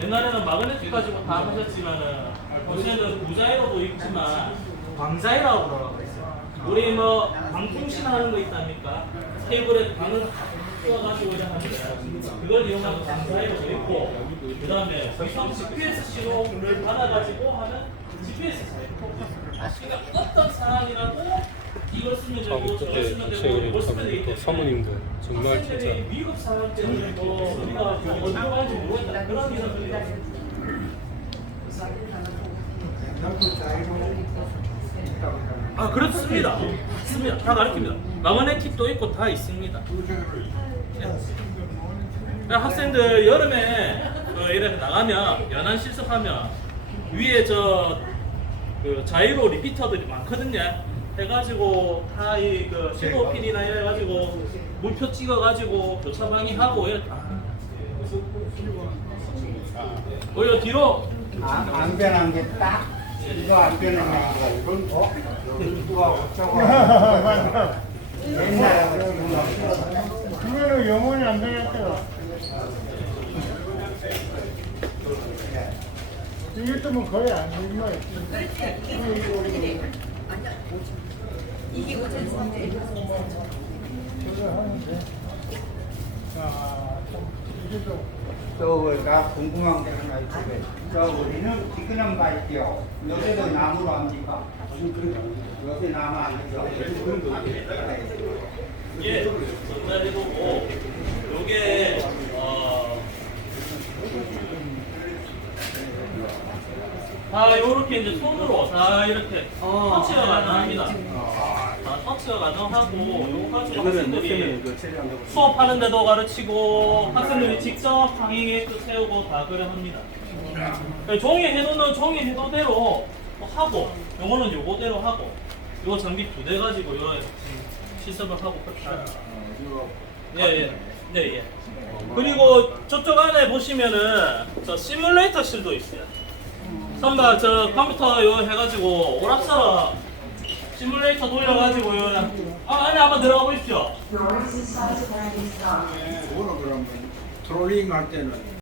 옛날에는 마그네틱 가지고 다 하셨지만은 요새는 부자이로도 있지만 광자이라고 들어가고 있어요. 우리 뭐 방통신 하는 거 있답니까? 테이블에 방을 씌워가지고 이렇게 하는데 그걸 이용하는 광자이로도 있고 그 다음에 위성 GPS 신호를 받아가지고 하는 GPS 사이트. 그러니까 어떤 상황이라도 저걸 그때 또 때문에 사모님들 정말 진짜 아 그렇습니다. 있습니다. 다 가르칩니다. 마그네틱도 있고 다 있습니다. 네. 학생들 여름에 그 이렇게 나가면 연안 실습하면 위에 저 그 자이로 리피터들이 많거든요. 해가지고 다 이그 15핀이나 이래 가지고 물표 찍어가지고 교차 방해하고 이렇게. 오히려 뒤로. 안, 안 변한 게 딱 이거 안 변한 게 이건 어? 이거 저거 옛날에 지금 그거는 영원히 안 되겠다. 이것도 뭐 거의 안 되는 거야. 이게 오천인데 그거 하는데. 자, 이게 또 저가 궁금한 게 하나 있어요. 저 우리는 가 있죠. 요새도 나무로 합니까? 요새 나무 안 되죠. 이게 전자제도고 요게 어, 다 요렇게 이제 손으로 다 이렇게 터치가 가능합니다. 다 터치가 가능하고 요거 가지고 학생들이 수업하는 데도 가르치고 학생들이 직접 강의계획도 세우고 다 그래 합니다. 그러니까 종이 해도는 종이 해도대로 하고 요거는 요거대로 하고 요거 장비 두대 가지고 요 시습을 하고 그렇다. 예 예 네, 예. 그리고 저쪽 안에 보시면은 저 시뮬레이터실도 있어요. 선바 저 컴퓨터 요 해가지고 오락사라 시뮬레이터 돌려가지고 요 아, 안에 한번 들어가 보십시오. Is gone. 뭐라 그러면 트롤링 할 때는